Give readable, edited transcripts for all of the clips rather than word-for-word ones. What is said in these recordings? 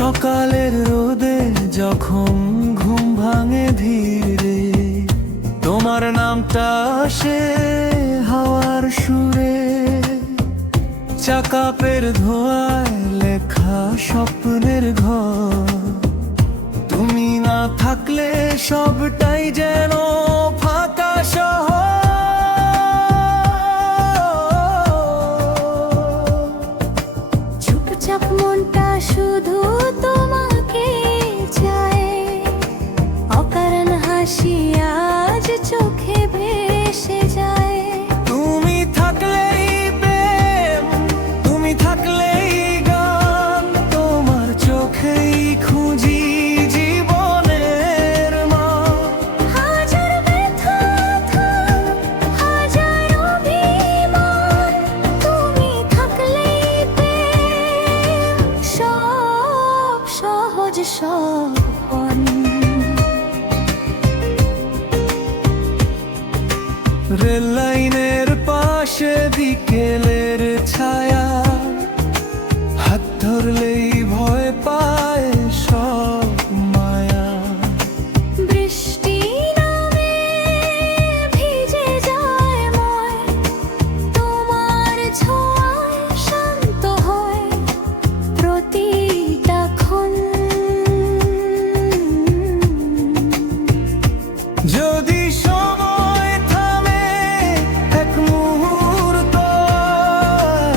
সকালের রোদে যখন ঘুম ভাঙে ধীরে, তোমার নামটা আসে হাওয়ার সুরে। চাকাপের ধোঁয়ায় লেখা স্বপ্নের ঘর, তুমি না থাকলে সবটাই যেন ফাঁকা শহর। চুপচাপ মনটা শুধু তোমাকে চায়, অকারণ হাসি আজ চোখে ভেসে যায়। তুমি থাকলেই প্রেম, তুমি থাকলেই গান, তোমার চোখেই খুঁজি জীবনের মান। হাজার ব্যথা থাক, হাজার অভিমান, তুমি থাকলেই প্রেম সব সহজ সপন। রেল লাইনের পাশে বিকেলের ছায়া, হাত ধরলেই ভয় পায় সব মায়া। বৃষ্টি নামে ভিজে যায় ময়, তোমার ছোঁয়ায় শান্ত হয় প্রতিটা ক্ষণ। যদি সময় থামে এক মুহূর্ত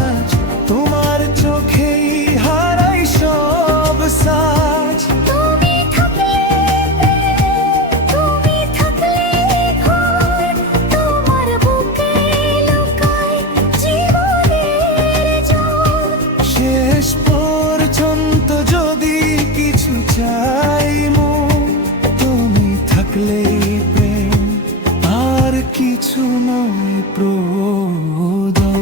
আজ, তোমার চোখেই হারাই সব সাজ। তুমি থাকলে তুমি থাকলে ঘর, তোমার বুকে লুকায় জীবনের জল। শেষ পর্যন্ত যদি কিছু চাই মন, তুমি থাকলেই প্রেম, আর কিছু নয় প্রয়োজন।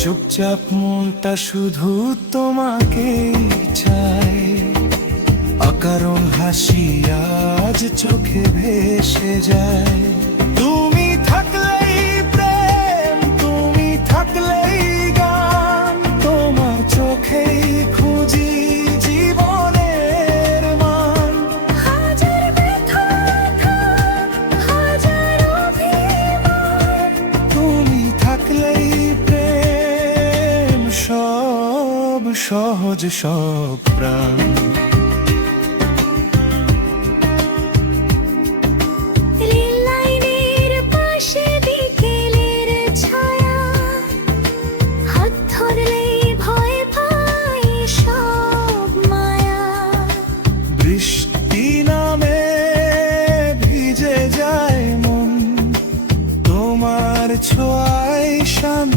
চুপচাপ মনটা শুধু তোমাকে চায়, অকারণ হাসি আজ চোখে ভেসে যায়। তুমি থাকলেই প্রেম, তুমি থাকলেই গান, তোমার চোখেই খুঁজি জীবনের মান। হাজার ব্যথা থাক, হাজার অভিমান, তুমি থাকলেই প্রেম সব সহজ সব প্রাণ। রেল লাইনের পাশে বিকেলের ছায়া, হাত ধরলেই ভয় পায় সব মায়া। বৃষ্টি নামে ভিজে যায় মন, তোমার ছোঁয়ায় শান্ত